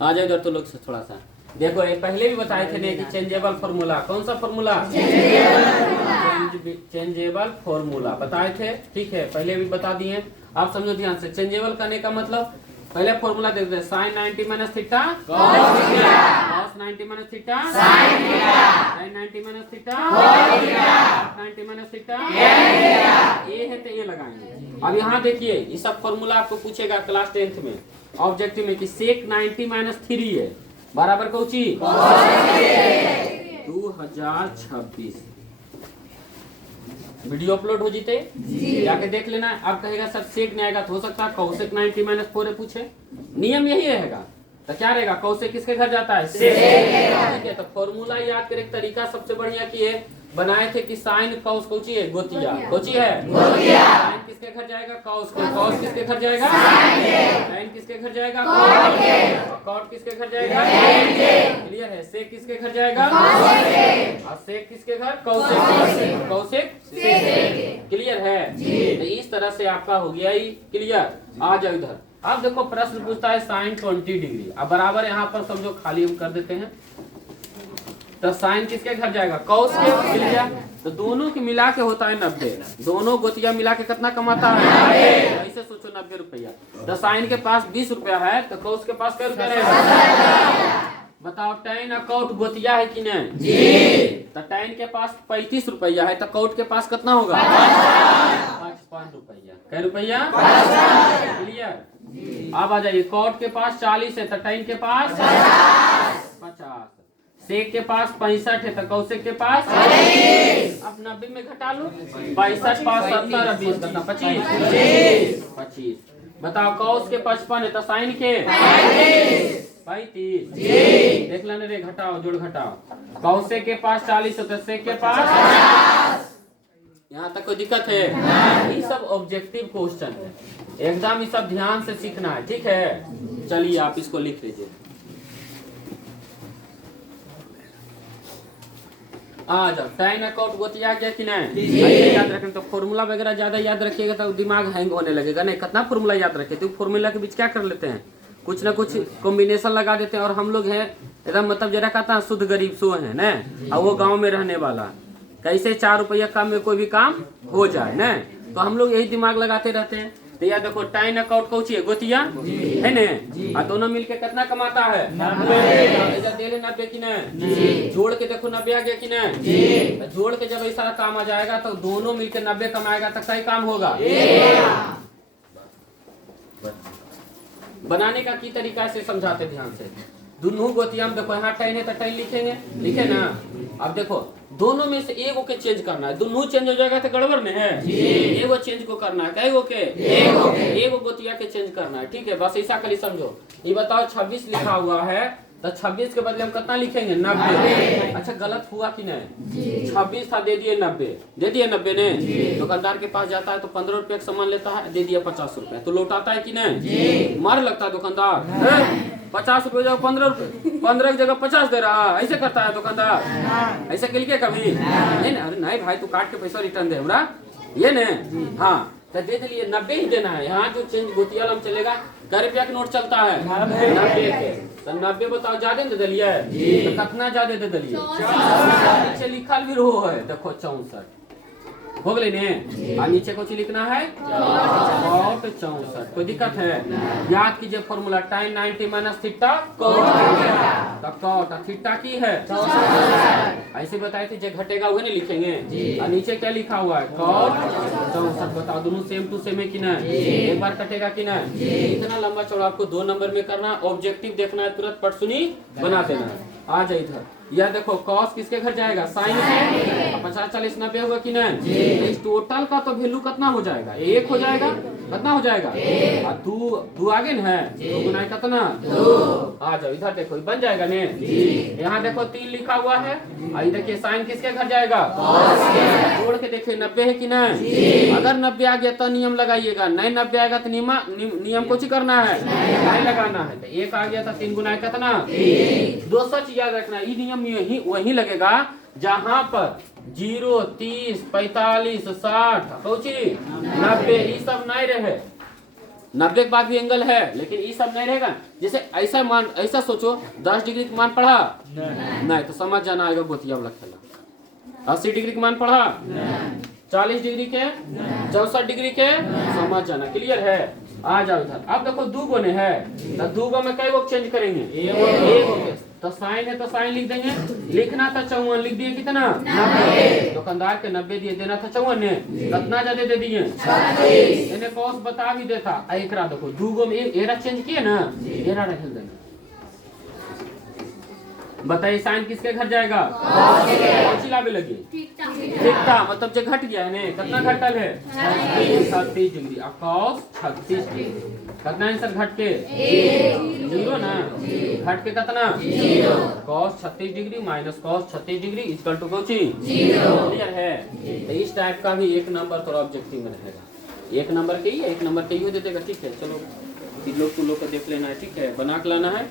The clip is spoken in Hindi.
आ जाओ इधर तो लोग से थोड़ा सा देखो, ये पहले भी बताए थे ना कि चेंजेबल फॉर्मूला, कौन सा फॉर्मूला? चेंजेबल फॉर्मूला बताए थे, ठीक है, पहले भी बता दिए। आप समझो ध्यान से, चेंजेबल करने का मतलब पहले फॉर्मूला देखते हैं, sine 90 minus theta cos 90 minus theta sine 90 minus theta 90 minus theta, ये है तो ये लगाएंगे। अब यहाँ देखिए, ये सब फॉर्मूला आपको पूछेगा क्लास 10th में ऑब्जेक्टिव में कि सेक 90 माइनस 3 है बराबर कौची 2026। वीडियो अपलोड हो जीते जाके देख लेना। आप कहेगा सर सेक नहीं आएगा तो हो सकता है कौशिक 90 माइनस 4 पूछे, नियम यही रहेगा। तो क्या रहेगा, कौशिक किसके घर जाता है? सेक। ठीक है, तो फॉर्मूला याद करे तरीका सबसे बढ़िया की है बनाए थे कि साइन कॉस कौची है? गोतिया। कौची है? गोतिया। साइन किसके घर जाएगा? कॉस के। कॉस किसके घर जाएगा? साइन किसके घर जाएगा? कॉट के। कॉट किसके घर जाएगा? क्लियर है? सेक किसके घर जाएगा? और सेक किसके घर? कौशिक। कौशिक क्लियर है? तो इस तरह से आपका हो गया ही क्लियर। आ जाओ इधर। अब देखो प्रश्न पूछता है साइन 20 डिग्री। अब बराबर यहाँ पर समझो खाली हम कर देते हैं, तो साइन किसके घर जाएगा? कॉस के। क्लियर? तो दोनों की मिला के होता है 90। दोनों गोतिया मिला के कितना कमाता है? ऐसे सोचो 90 रुपया। तो साइन के पास 20 रुपया है तो कॉस के पास क्या रुपया रहेगा? बताओ, टैन अकाउंट गोतिया है कि नहीं? जी। तो टैन के पास 35 रुपया है तो कौट के पास कितना होगा? 55 रुपया। क्या रुपया? क्लियर? अब आ जाइए, कौट के पास 40 है तो टैन के पास 50। सेक के पास 65 है तो कौशिक के पास 40। अब 90 में घटा लो, 62 5 70 20 कितना? 25। बताओ, कौश के 55 है तो साइन के 35। देख लेने रे, घटाओ, जोड़ घटाओ। कौशिक के पास 40 है तो सेक के पास। यहाँ तक कोई दिक्कत है? ये सब ऑब्जेक्टिव क्वेश्चन है, एकदम ये सब ध्यान से सीखना है, ठीक है। चलिए आप इसको लिख लीजिए। आ जाओ, टाइन अकाउंट गोतिया गया कि नहीं? याद रखें तो फॉर्मूला वगैरह ज्यादा याद रखिएगा तो दिमाग हैंग होने लगेगा। नहीं, कितना फॉर्मूला याद रखे तो फॉर्मूला के बीच क्या कर लेते हैं, कुछ ना कुछ कॉम्बिनेशन लगा देते हैं। और हम लोग हैं एकदम मतलब जरा कहता है शुद्ध गरीब सो है न, और वो गांव में रहने वाला, कैसे 4 रुपया कम में कोई भी काम हो जाए न, तो हम लोग यही दिमाग लगाते रहते हैं। तो याद देखो, टाइन अकाउंट कौची है? गोतिया है न, और दोनों मिलके कितना कमाता है? 90। दे ले 90 की नहीं? जोड़ के देखो 90 आ गया कि नहीं? जोड़ के जब ऐसा काम आ जाएगा तो दोनों मिलके 90 कमाएगा तो कई काम होगा। बनाने का की तरीका से समझाते ध्यान से। दोनों गोतिया में देखो, यहाँ टाइन है तो टाइन लिखेंगे, लिखे ना। अब देखो दोनों में से एगो के चेंज करना है, दोनों चेंज हो जाएगा तो गड़बड़ में है। एगो चेंज को करना है, कई गो के? एगो गोतिया के चेंज करना है, ठीक है। बस ऐसा खाली समझो। ये बताओ 26 लिखा हुआ है तो 26 के बदले हम कितना लिखेंगे? 90। अच्छा, गलत हुआ कि नहीं? 26 था, दे दिए 90। दे दिए 90 ने। दुकानदार के पास जाता है तो 15 रुपए का सामान लेता है, दे दिया 50 रुपए, तो लौटाता है कि नहीं? मार लगता है दुकानदार, 50 रुपए जगह 15 रुपए, 15 की जगह 50 दे रहा है, ऐसे करता है दुकानदार? ऐसे के लिए कभी नहीं ना? अरे नहीं भाई, तू काट के पैसा रिटर्न दे हमरा, ये न। हाँ, तो दे दिए 90 ही देना है। यहाँ जो चेंज गोतिया में चलेगा, कै रुपया का नोट चलता है? 90 के। तो 90 बताओ, ज्यादा दे दिलिए तो कितना ज्यादा दे दिलिए? नीचे लिखल भी रहो है, देखो 64 हो गए ने। और नीचे कुछ लिखना है 64। कोई दिक्कत है? याद कीजिए फॉर्मूला, टाइन 90 माइनस थीटा कॉट थीटा की है। ऐसे बताए थे, जो घटेगा वही नहीं लिखेंगे। और नीचे क्या लिखा हुआ है? कॉट 64। बताओ, दोनों सेम टू सेम है कि नहीं? एक बार कटेगा कि नहीं? इतना लंबा चौड़ा आपको 2 नंबर में करना, ऑब्जेक्टिव देखना है, तुरंत पटसुनी बना देना है। आ जाए इधर। यह देखो, कॉस किसके घर जाएगा? साइन के। 50 40 90 होगा कि नहीं? इस टोटल का तो वैल्यू कितना हो जाएगा? 1 हो जाएगा। कितना हो जाएगा? और 2 आगे न है, 2 गुना कितना? 2। आ जाओ इधर देखो, बन जाएगा ने। यहाँ देखो 3 लिखा हुआ है। आई देखिए, साइन किसके घर जाएगा? जोड़ के देखिए 90 है कि नहीं? अगर 90 आ गया तो नियम लगाइएगा, नहीं 90 आएगा तो नियम कुछ करना है, नहीं लगाना है। तो 1 आ गया तो 3 गुना कितना? 2 सच याद रखना, ये नियम वही लगेगा जहाँ पर 0 30 45 60 90 ये सब नहीं रहे। 90 के बाद भी एंगल है, लेकिन ये सब नहीं रहेगा। जैसे ऐसा मान, ऐसा सोचो 10 डिग्री का मान पढ़ा नहीं तो समझ जाना आएगा गोतिया वाला खेला। 80 डिग्री का मान पढ़ा 40 डिग्री के 64 डिग्री के समझ जाना। क्लियर है? आ जाओ इधर। अब देखो दो गो ने है तो दो गो में कई गो चेंज करेंगे? एक गो। तो साइन है तो साइन लिख देंगे, लिखना था 54, लिख दिए कितना 90। दुकानदार के 90 दिए, देना था 54 ने, कितना ज्यादा दे दिए 36। इन्हें कॉस बता भी देता। एकरा देखो दो गो में एरा चेंज किए ना, एरा रख देंगे। बताइए साइन किसके घर जाएगा? कौन सी लावे लगी? ठीक था, मतलब जो घट गया है ने, कितना घटल है 36 डिग्री। अब कॉस 36 डिग्री कितना आंसर घट के 0 ना, घट के कितना 0। Cos 36 degree minus cos 36 degree equal to कुछ 0। क्लियर है? तो इस टाइप का भी एक नंबर थोड़ा ऑब्जेक्टिव में रहेगा। एक नंबर के ही दे देगा। ठीक है, चलो लोग को देख लेना है। ठीक है, बना के लाना है।